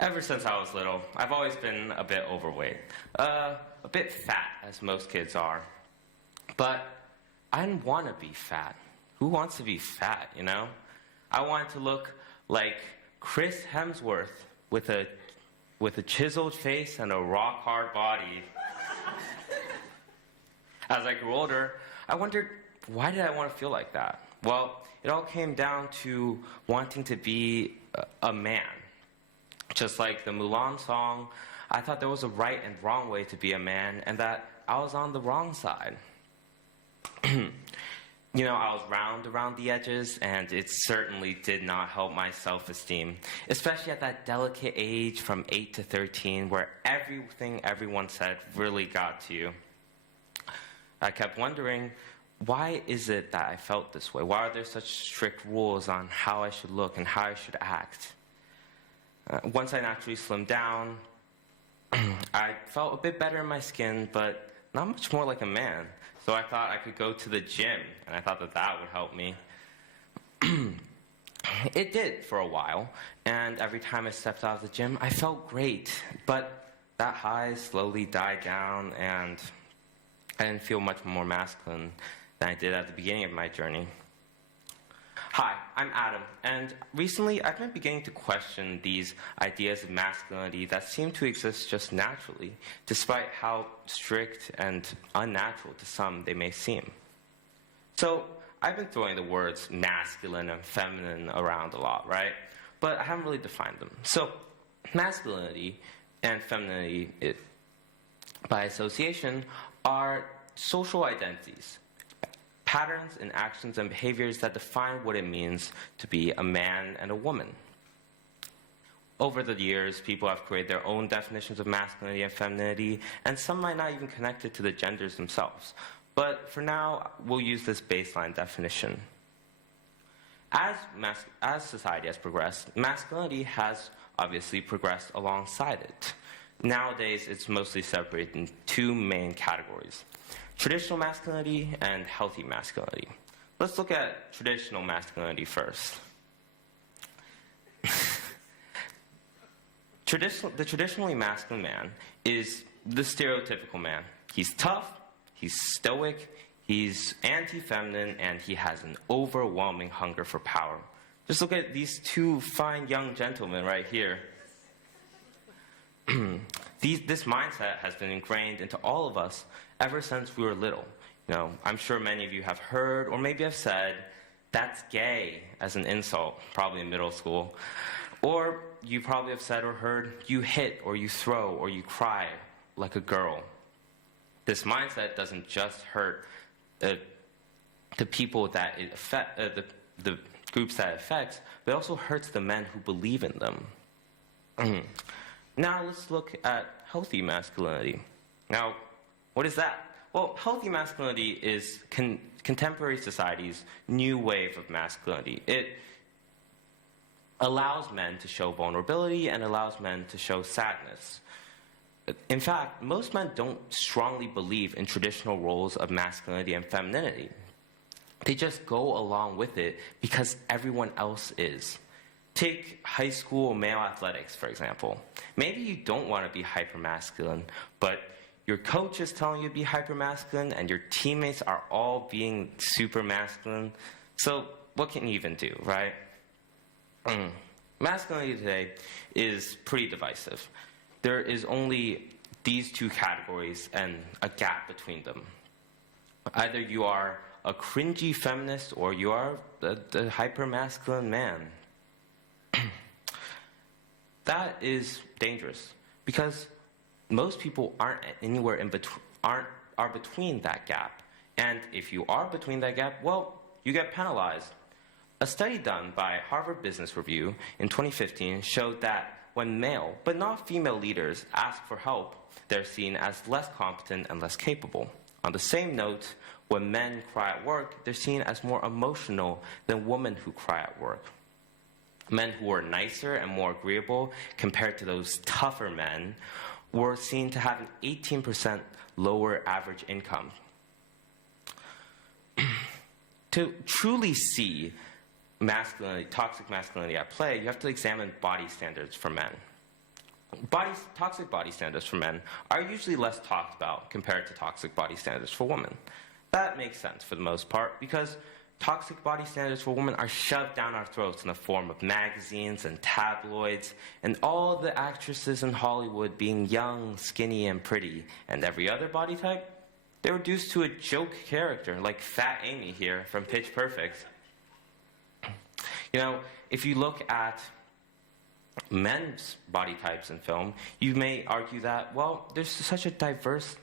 Ever since I was little, I've always been a bit overweight. A bit fat, as most kids are. But I didn't want to be fat. Who wants to be fat, you know? I wanted to look like Chris Hemsworth with a chiseled face and a rock-hard body. As I grew older, I wondered, why did I want to feel like that? Well, it all came down to wanting to be a man. Just like the Mulan song, I thought there was a right and wrong way to be a man, and that I was on the wrong side. You know, I was round around the edges, and it certainly did not help my self-esteem, especially at that delicate age from 8 to 13, where everything everyone said really got to you. I kept wondering, why is it that I felt this way? Why are there such strict rules on how I should look and how I should act? Once I naturally slimmed down, I felt a bit better in my skin, but not much more like a man. So I thought I could go to the gym, and I thought that that would help me. It did for a while, and every time I stepped out of the gym, I felt great. But that high slowly died down, and I didn't feel much more masculine than I did at the beginning of my journey. Hi, I'm Adam, and recently I've been beginning to question these ideas of masculinity that seem to exist just naturally, despite how strict and unnatural to some they may seem. So, I've been throwing the words masculine and feminine around a lot, right? But I haven't really defined them. So, masculinity and femininity, by association, are social identities. Patterns in actions and behaviors that define what it means to be a man and a woman. Over the years, people have created their own definitions of masculinity and femininity, and some might not even connect it to the genders themselves. But for now, we'll use this baseline definition. As society has progressed, masculinity has obviously progressed alongside it. Nowadays, it's mostly separated in two main categories: traditional masculinity and healthy masculinity. Let's look at traditional masculinity first. The traditionally masculine man is the stereotypical man. He's tough, he's stoic, he's anti-feminine, and he has an overwhelming hunger for power. Just look at these two fine young gentlemen right here. This mindset has been ingrained into all of us ever since we were little. You know, I'm sure many of you have heard or maybe have said, "That's gay," as an insult, probably in middle school. Or you probably have said or heard, "You hit or you throw or you cry like a girl." This mindset doesn't just hurt the people that it affects, the groups that it affects, but it also hurts the men who believe in them. Now let's look at healthy masculinity. Now, what is that? Well, healthy masculinity is contemporary society's new wave of masculinity. It allows men to show vulnerability and allows men to show sadness. In fact, most men don't strongly believe in traditional roles of masculinity and femininity. They just go along with it because everyone else is. Take high school male athletics, for example. Maybe you don't want to be hypermasculine, but your coach is telling you to be hypermasculine, and your teammates are all being super masculine. So what can you even do, right? Masculinity today is pretty divisive. There is only these two categories and a gap between them. Either you are a cringy feminist or you are the hypermasculine man. That is dangerous because most people aren't anywhere in between, are between that gap. And if you are between that gap, well, you get penalized. A study done by Harvard Business Review in 2015 showed that when male, but not female leaders ask for help, they're seen as less competent and less capable. On the same note, when men cry at work, they're seen as more emotional than women who cry at work. Men who were nicer and more agreeable compared to those tougher men were seen to have an 18% lower average income. To truly see masculinity, toxic masculinity at play, you have to examine body standards for men. Toxic body standards for men are usually less talked about compared to toxic body standards for women. That makes sense for the most part because toxic body standards for women are shoved down our throats in the form of magazines and tabloids and all the actresses in Hollywood being young, skinny, and pretty, and every other body type, they're reduced to a joke character like Fat Amy here from Pitch Perfect. You know, if you look at men's body types in film, you may argue that, well, there's such a diverse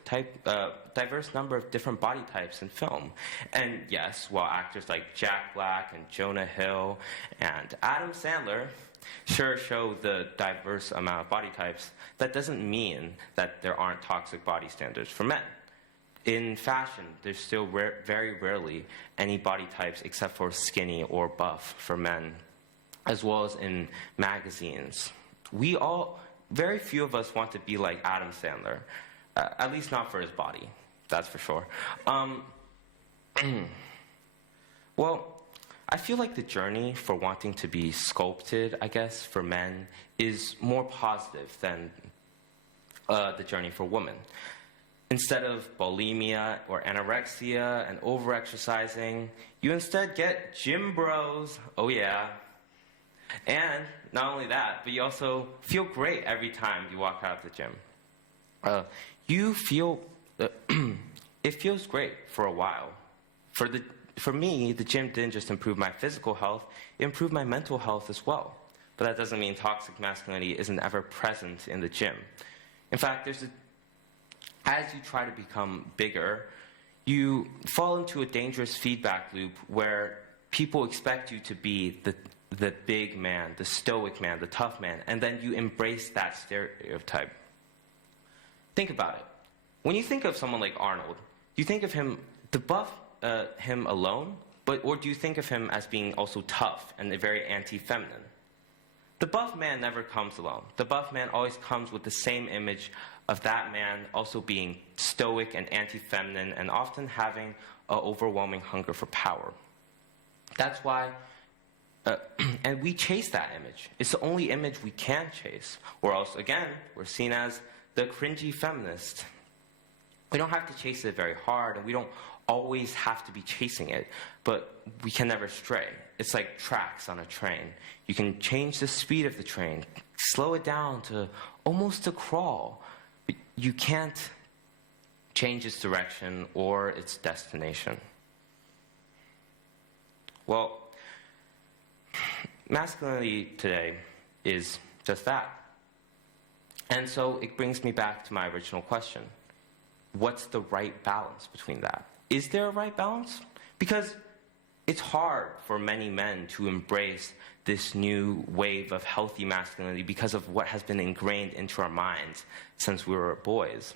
number of different body types in film. And yes, while actors like Jack Black and Jonah Hill and Adam Sandler sure show the diverse amount of body types, that doesn't mean that there aren't toxic body standards for men. In fashion, there's still very rarely any body types except for skinny or buff for men, as well as in magazines. Very few of us want to be like Adam Sandler, at least not for his body, that's for sure. Well, I feel like the journey for wanting to be sculpted, I guess, for men is more positive than the journey for women. Instead of bulimia or anorexia and overexercising, you instead get gym bros, oh yeah. And not only that, but you also feel great every time you walk out of the gym. It feels great for a while. For me, the gym didn't just improve my physical health, it improved my mental health as well. But that doesn't mean toxic masculinity isn't ever present in the gym. In fact, as you try to become bigger, you fall into a dangerous feedback loop where people expect you to be the big man, the stoic man, the tough man, and then you embrace that stereotype. Think about it. When you think of someone like Arnold, do you think of him alone, or do you think of him as being also tough and very anti-feminine? The buff man never comes alone. The buff man always comes with the same image of that man also being stoic and anti-feminine and often having an overwhelming hunger for power. That's why, and we chase that image. It's the only image we can chase. Or else, again, we're seen as the cringy feminist. We don't have to chase it very hard, and we don't always have to be chasing it, but we can never stray. It's like tracks on a train. You can change the speed of the train, slow it down to almost a crawl, but you can't change its direction or its destination. Well, masculinity today is just that. And so it brings me back to my original question. What's the right balance between that? Is there a right balance? Because it's hard for many men to embrace this new wave of healthy masculinity because of what has been ingrained into our minds since we were boys.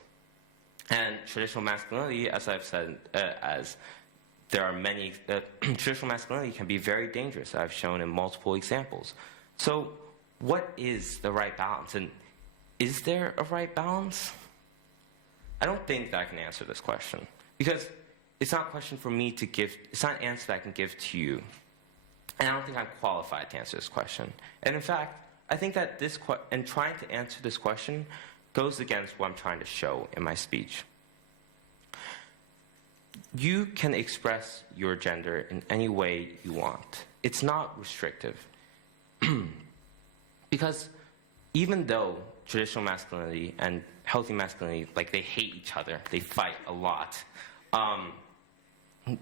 And traditional masculinity, as I've said, there are many, traditional masculinity can be very dangerous, I've shown in multiple examples. So what is the right balance? And is there a right balance? I don't think that I can answer this question, because it's not a question for me to give, it's not an answer that I can give to you. And I don't think I'm qualified to answer this question. And in fact, I think that trying to answer this question goes against what I'm trying to show in my speech. You can express your gender in any way you want. It's not restrictive. Because even though traditional masculinity and healthy masculinity, like, they hate each other, they fight a lot,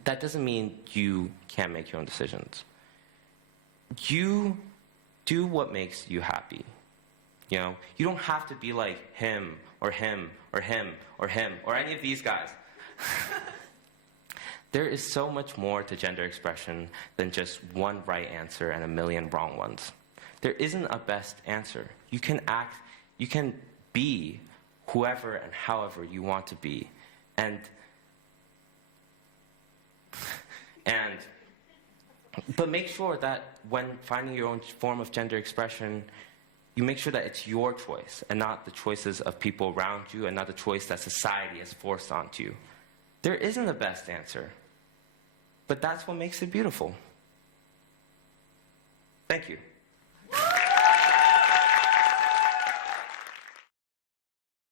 that doesn't mean you can't make your own decisions. You do what makes you happy. You know, you don't have to be like him or him or him or him or any of these guys. There is so much more to gender expression than just one right answer and a million wrong ones. There isn't a best answer. You can be whoever and however you want to be. But make sure that when finding your own form of gender expression, you make sure that it's your choice and not the choices of people around you and not the choice that society has forced onto you. There isn't a best answer, but that's what makes it beautiful. Thank you.